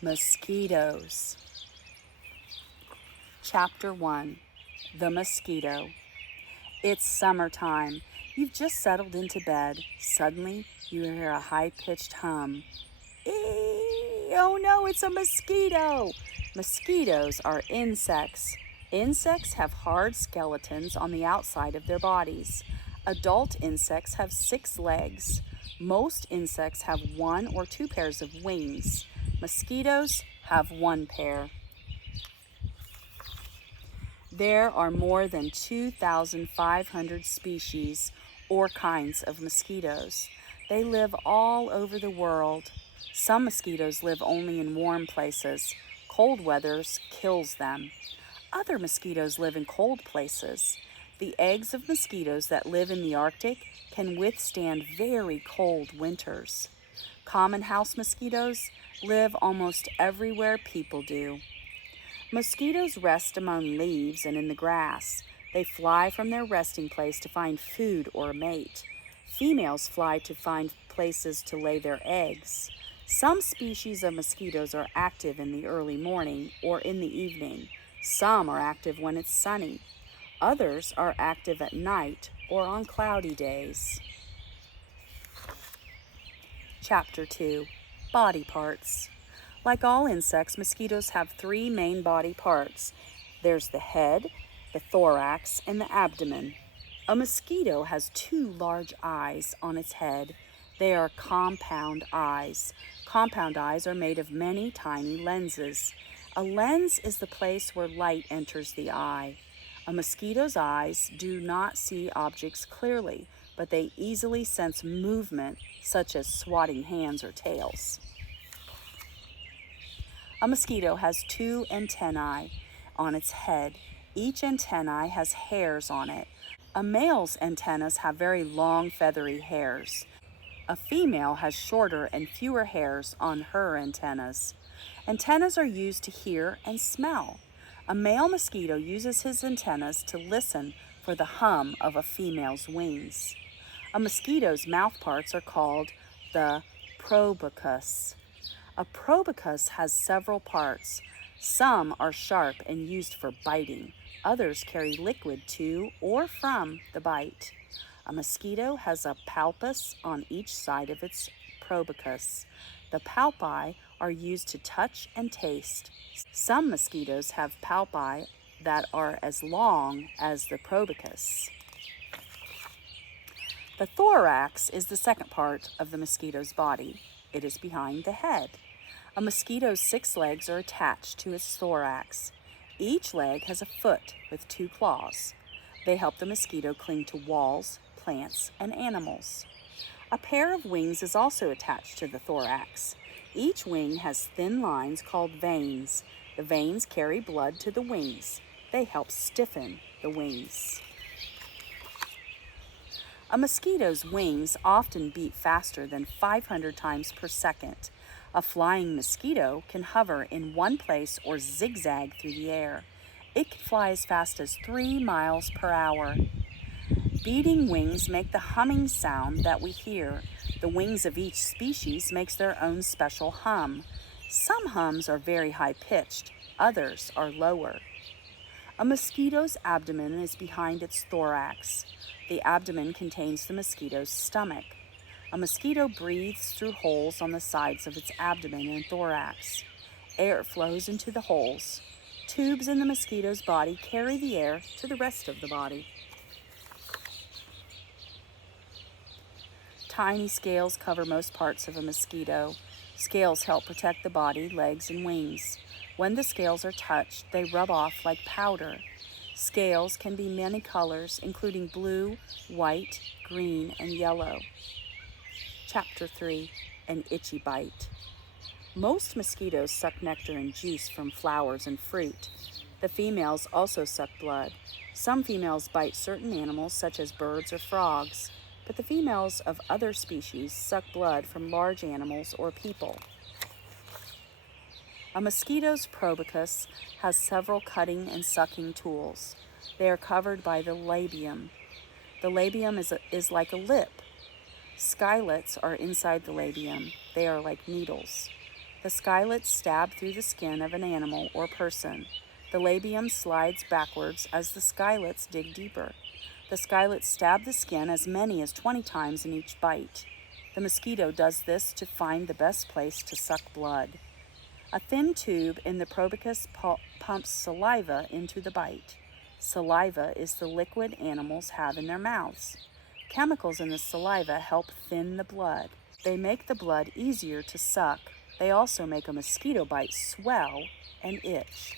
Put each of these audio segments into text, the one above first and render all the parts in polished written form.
Mosquitoes. Chapter 1. The Mosquito. It's summertime. You've just settled into bed. Suddenly, you hear a high-pitched hum. Eee! Oh no, it's a mosquito! Mosquitoes are insects. Insects have hard skeletons on the outside of their bodies. Adult insects have 6 legs. Most insects have 1 or 2 pairs of wings. Mosquitoes have 1 pair. There are more than 2,500 species or kinds of mosquitoes. They live all over the world. Some mosquitoes live only in warm places. Cold weather kills them. Other mosquitoes live in cold places. The eggs of mosquitoes that live in the Arctic can withstand very cold winters. Common house mosquitoes live almost everywhere people do. Mosquitoes rest among leaves and in the grass. They fly from their resting place to find food or a mate. Females fly to find places to lay their eggs. Some species of mosquitoes are active in the early morning or in the evening. Some are active when it's sunny. Others are active at night or on cloudy days. Chapter 2. Body Parts. Like all insects, mosquitoes have 3 main body parts. There's the head, the thorax, and the abdomen. A mosquito has 2 large eyes on its head. They are compound eyes. Compound eyes are made of many tiny lenses. A lens is the place where light enters the eye. A mosquito's eyes do not see objects clearly, but they easily sense movement, such as swatting hands or tails. A mosquito has 2 antennae on its head. Each antennae has hairs on it. A male's antennas have very long feathery hairs. A female has shorter and fewer hairs on her antennas. Antennas are used to hear and smell. A male mosquito uses his antennas to listen for the hum of a female's wings. A mosquito's mouth parts are called the proboscis. A proboscis has several parts. Some are sharp and used for biting. Others carry liquid to or from the bite. A mosquito has a palpus on each side of its proboscis. The palpi are used to touch and taste. Some mosquitoes have palpi that are as long as the proboscis. The thorax is the second part of the mosquito's body. It is behind the head. A mosquito's 6 legs are attached to its thorax. Each leg has a foot with 2 claws. They help the mosquito cling to walls, plants, and animals. A pair of wings is also attached to the thorax. Each wing has thin lines called veins. The veins carry blood to the wings. They help stiffen the wings. A mosquito's wings often beat faster than 500 times per second. A flying mosquito can hover in one place or zigzag through the air. It can fly as fast as 3 miles per hour. Beating wings make the humming sound that we hear. The wings of each species makes their own special hum. Some hums are very high-pitched, others are lower. A mosquito's abdomen is behind its thorax. The abdomen contains the mosquito's stomach. A mosquito breathes through holes on the sides of its abdomen and thorax. Air flows into the holes. Tubes in the mosquito's body carry the air to the rest of the body. Tiny scales cover most parts of a mosquito. Scales help protect the body, legs, and wings. When the scales are touched, they rub off like powder. Scales can be many colors, including blue, white, green, and yellow. Chapter 3. An itchy bite. Most mosquitoes suck nectar and juice from flowers and fruit. The females also suck blood. Some females bite certain animals, such as birds or frogs, but the females of other species suck blood from large animals or people. A mosquito's proboscis has several cutting and sucking tools. They are covered by the labium. The labium is like a lip. Skylets are inside the labium. They are like needles. The skylets stab through the skin of an animal or person. The labium slides backwards as the skylets dig deeper. The skylets stab the skin as many as 20 times in each bite. The mosquito does this to find the best place to suck blood. A thin tube in the proboscis pumps saliva into the bite. Saliva is the liquid animals have in their mouths. Chemicals in the saliva help thin the blood. They make the blood easier to suck. They also make a mosquito bite swell and itch.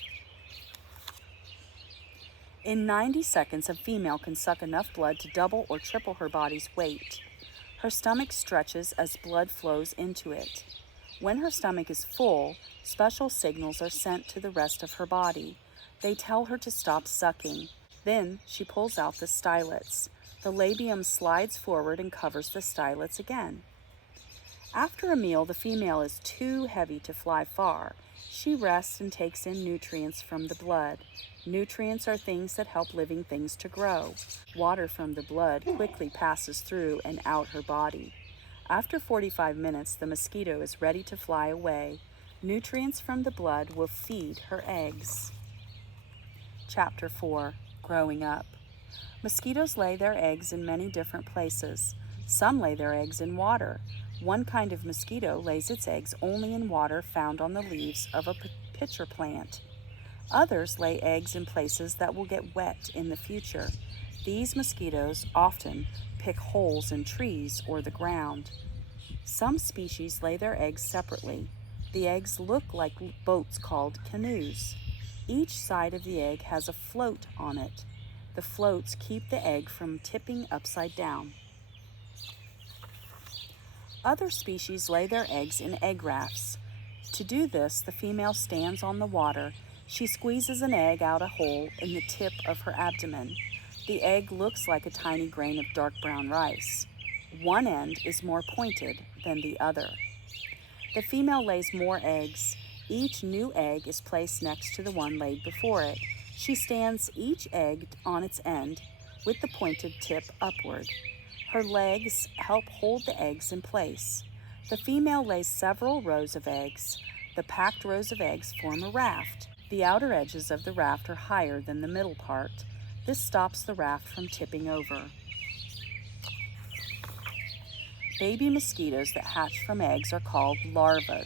In 90 seconds, a female can suck enough blood to double or triple her body's weight. Her stomach stretches as blood flows into it. When her stomach is full, special signals are sent to the rest of her body. They tell her to stop sucking. Then she pulls out the stylets. The labium slides forward and covers the stylets again. After a meal, the female is too heavy to fly far. She rests and takes in nutrients from the blood. Nutrients are things that help living things to grow. Water from the blood quickly passes through and out her body. After 45 minutes, the mosquito is ready to fly away. Nutrients from the blood will feed her eggs. Chapter 4. Growing Up. Mosquitoes lay their eggs in many different places. Some lay their eggs in water. One kind of mosquito lays its eggs only in water found on the leaves of a pitcher plant. Others lay eggs in places that will get wet in the future. These mosquitoes often pick holes in trees or the ground. Some species lay their eggs separately. The eggs look like boats called canoes. Each side of the egg has a float on it. The floats keep the egg from tipping upside down. Other species lay their eggs in egg rafts. To do this, the female stands on the water. She squeezes an egg out a hole in the tip of her abdomen. The egg looks like a tiny grain of dark brown rice. One end is more pointed than the other. The female lays more eggs. Each new egg is placed next to the one laid before it. She stands each egg on its end with the pointed tip upward. Her legs help hold the eggs in place. The female lays several rows of eggs. The packed rows of eggs form a raft. The outer edges of the raft are higher than the middle part. This stops the raft from tipping over. Baby mosquitoes that hatch from eggs are called larvae.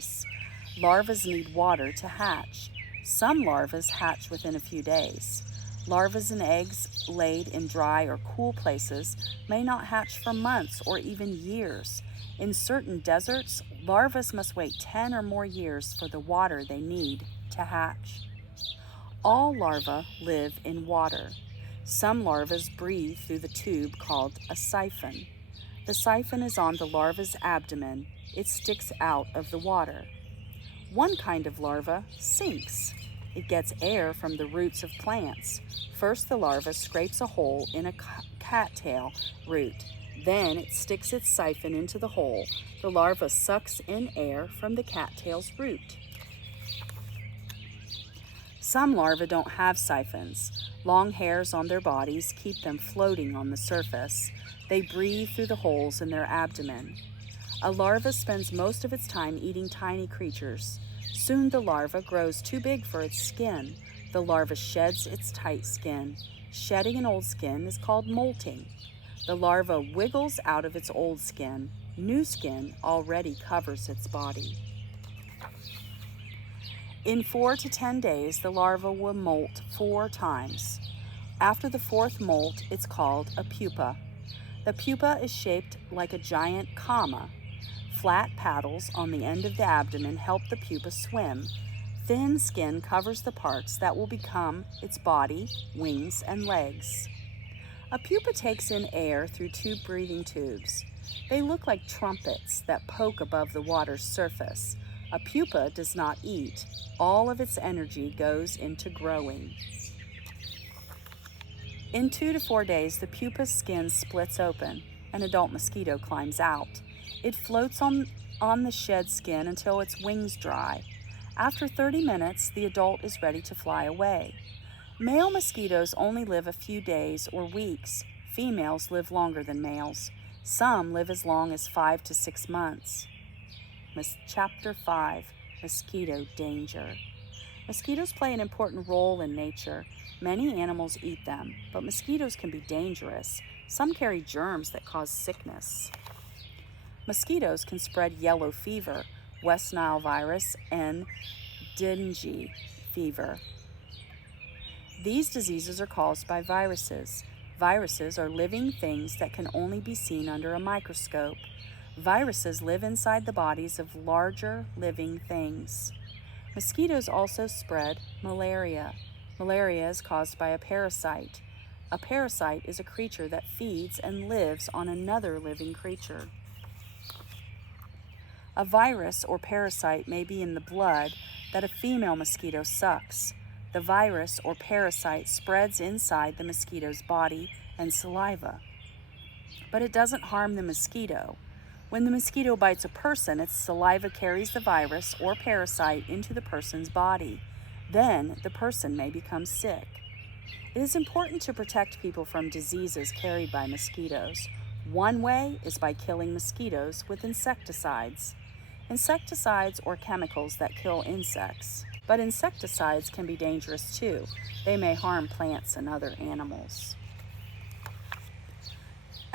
Larvae need water to hatch. Some larvae hatch within a few days. Larvae and eggs laid in dry or cool places may not hatch for months or even years. In certain deserts, larvae must wait 10 or more years for the water they need to hatch. All larvae live in water. Some larvae breathe through the tube called a siphon. The siphon is on the larva's abdomen. It sticks out of the water. One kind of larva sinks. It gets air from the roots of plants. First, the larva scrapes a hole in a cattail root. Then it sticks its siphon into the hole. The larva sucks in air from the cattail's root. Some larvae don't have siphons. Long hairs on their bodies keep them floating on the surface. They breathe through the holes in their abdomen. A larva spends most of its time eating tiny creatures. Soon the larva grows too big for its skin. The larva sheds its tight skin. Shedding an old skin is called molting. The larva wiggles out of its old skin. New skin already covers its body. In 4 to 10 days, the larva will molt 4 times. After the 4th molt, it's called a pupa. The pupa is shaped like a giant comma. Flat paddles on the end of the abdomen help the pupa swim. Thin skin covers the parts that will become its body, wings, and legs. A pupa takes in air through 2 breathing tubes. They look like trumpets that poke above the water's surface. A pupa does not eat. All of its energy goes into growing. In 2 to 4 days, the pupa's skin splits open. An adult mosquito climbs out. It floats on the shed skin until its wings dry. After 30 minutes, the adult is ready to fly away. Male mosquitoes only live a few days or weeks. Females live longer than males. Some live as long as 5 to 6 months. Chapter 5. Mosquito danger. Mosquitoes play an important role in nature. Many animals eat them, but mosquitoes can be dangerous. Some carry germs that cause sickness. Mosquitoes can spread yellow fever, West Nile virus, and dengue fever. These diseases are caused by viruses. Viruses are living things that can only be seen under a microscope. Viruses live inside the bodies of larger living things. Mosquitoes also spread malaria. Malaria is caused by a parasite. A parasite is a creature that feeds and lives on another living creature. A virus or parasite may be in the blood that a female mosquito sucks. The virus or parasite spreads inside the mosquito's body and saliva, but it doesn't harm the mosquito. When the mosquito bites a person, its saliva carries the virus or parasite into the person's body. Then the person may become sick. It is important to protect people from diseases carried by mosquitoes. One way is by killing mosquitoes with insecticides. Insecticides or chemicals that kill insects. But insecticides can be dangerous too. They may harm plants and other animals.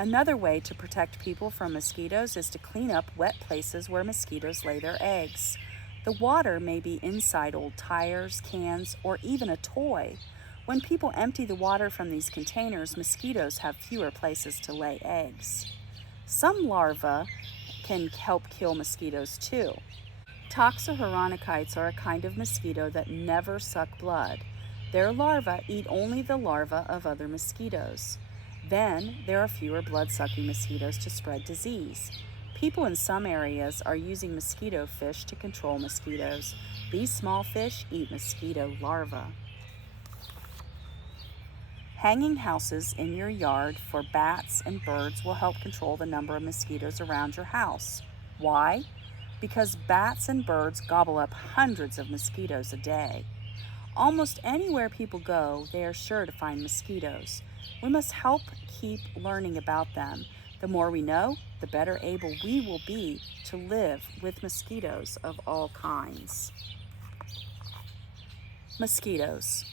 Another way to protect people from mosquitoes is to clean up wet places where mosquitoes lay their eggs. The water may be inside old tires, cans, or even a toy. When people empty the water from these containers, mosquitoes have fewer places to lay eggs. Some larvae can help kill mosquitoes too. Toxohoronichites are a kind of mosquito that never suck blood. Their larvae eat only the larvae of other mosquitoes. Then there are fewer blood-sucking mosquitoes to spread disease. People in some areas are using mosquito fish to control mosquitoes. These small fish eat mosquito larvae. Hanging houses in your yard for bats and birds will help control the number of mosquitoes around your house. Why? Because bats and birds gobble up hundreds of mosquitoes a day. Almost anywhere people go, they are sure to find mosquitoes. We must help keep learning about them. The more we know, the better able we will be to live with mosquitoes of all kinds. Mosquitoes.